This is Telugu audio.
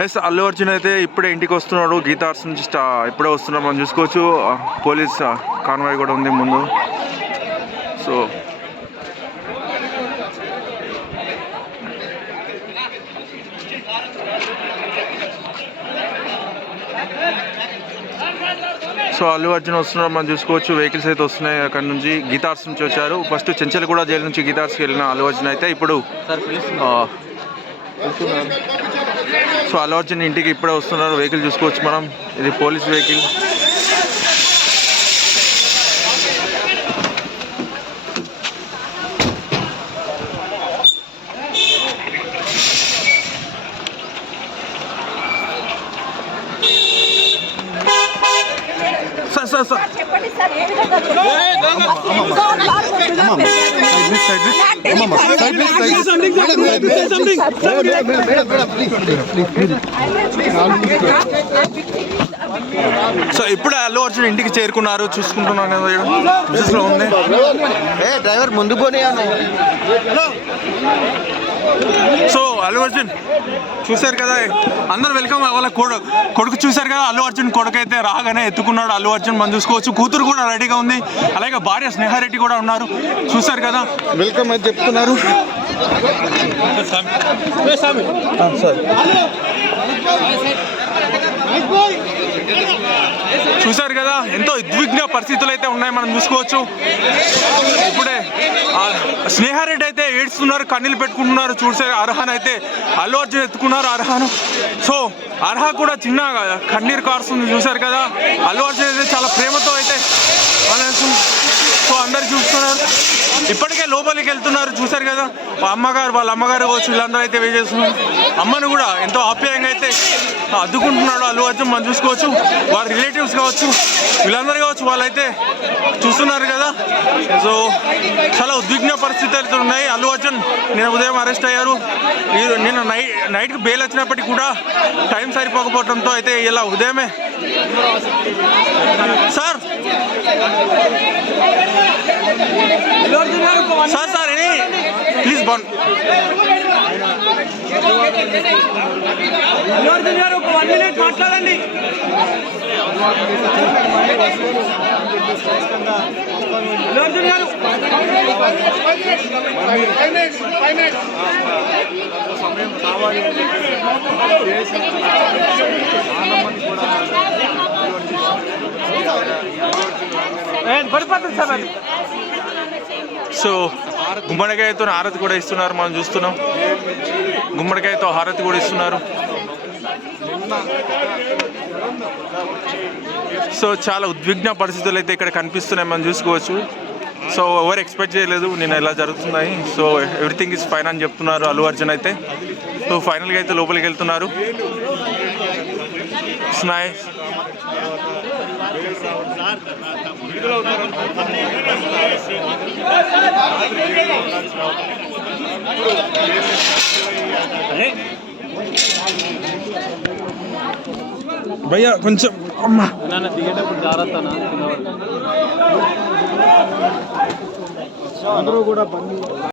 ఎస్ అల్లు అర్జున్ అయితే ఇప్పుడే ఇంటికి వస్తున్నాడు. గీతా ఆర్ట్స్ నుంచి ఇప్పుడే వస్తున్నాడు. మనం చూసుకోవచ్చు పోలీస్ కాన్వాయ్ కూడా ఉంది ముందు. సో అల్లు అర్జున్ వస్తున్నాడు. మనం చూసుకోవచ్చు వెహికల్స్ అయితే వస్తున్నాయి. అక్కడ నుంచి గీతా ఆర్ట్స్ నుంచి వచ్చారు. ఫస్ట్ చెంచల్గూడ జైలు నుంచి గీతా ఆర్ట్స్కి వెళ్ళిన అల్లు అర్జున్ అయితే ఇప్పుడు సో అల్లు అర్జున్ ఇంటికి ఇప్పుడే వస్తున్నారు. వెహికల్ చూసుకోవచ్చు మనం, ఇది పోలీస్ వెహికల్. సో ఇప్పుడు అల్లు అర్జున్ ఇంటికి చేరుకున్నారు. చూసుకుంటున్నాను ఉంది. డ్రైవర్ ముందు పోనీ. సో అల్లు అర్జున్ చూశారు కదా, అందరు వెల్కమ్. వాళ్ళ కొడుకు చూశారు కదా, అల్లు అర్జున్ కొడుకు అయితే రాగానే ఎత్తుకున్నాడు అల్లు అర్జున్. మనం చూసుకోవచ్చు కూతురు కూడా రెడీగా ఉంది. అలాగే భార్య స్నేహారెడ్డి కూడా ఉన్నారు. చూశారు కదా, వెల్కమ్ అని చెప్తున్నారు. చూశారు కదా, ఎంతో ఉద్విగ్న పరిస్థితులు అయితే ఉన్నాయి. మనం చూసుకోవచ్చు ఇప్పుడే స్నేహారెడ్డి అయితే ఏడుస్తున్నారు, కన్నీళ్ళు పెట్టుకుంటున్నారు. చూసారు అర్హాన్ అయితే అల్లు అర్జున్ ఎత్తుకున్నారు అర్హాను. సో అర్హ కూడా చిన్న కన్నీరు కారుస్తుంది. చూశారు కదా, అల్లు అర్జున్ అయితే చాలా ప్రేమతో అయితే సో అందరు చూస్తున్నారు. ఇప్పటికే లోపలికి వెళ్తున్నారు. చూశారు కదా, వాళ్ళ అమ్మగారు కావచ్చు, వీళ్ళందరూ అయితే వెయిట్ చేస్తున్నారు. అమ్మను కూడా ఎంతో ఆప్యాయంగా అయితే అద్దుకుంటున్నాడు అల్లు అర్జున్. మనం చూసుకోవచ్చు వారి రిలేటివ్స్ కావచ్చు, వీళ్ళందరూ కావచ్చు, వాళ్ళైతే చూస్తున్నారు కదా. సో చాలా ఉద్విగ్న పరిస్థితులు ఉన్నాయి. అల్లు అర్జున్ నిన్న ఉదయం అరెస్ట్ అయ్యారు. నిన్న నైట్కి బెయిల్ వచ్చినప్పటికీ కూడా టైం సరిపోకపోవడంతో అయితే ఇలా ఉదయమే సార్ ప్లీజ్ బాన్ మాట్లాడండి. సో గుమ్మడికాయతో హారతి కూడా ఇస్తున్నారు. మనం చూస్తున్నాం గుమ్మడికాయతో హారతి కూడా ఇస్తున్నారు. సో చాలా ఉద్విగ్న పరిస్థితులు అయితే ఇక్కడ కనిపిస్తున్నాయి. మనం చూసుకోవచ్చు. సో ఎవరు ఎక్స్పెక్ట్ చేయలేదు నేను ఎలా జరుగుతున్నాయి. సో ఎవ్రీథింగ్ ఈజ్ ఫైన్ అని చెప్తున్నారు అల్లు అర్జున్ అయితే. సో ఫైనల్గా అయితే లోపలికి వెళ్తున్నారు. నైస్. భయ్యా కొంచెం అమ్మా దిగేటప్పుడు జాగ్రత్త. అందరూ కూడా బండి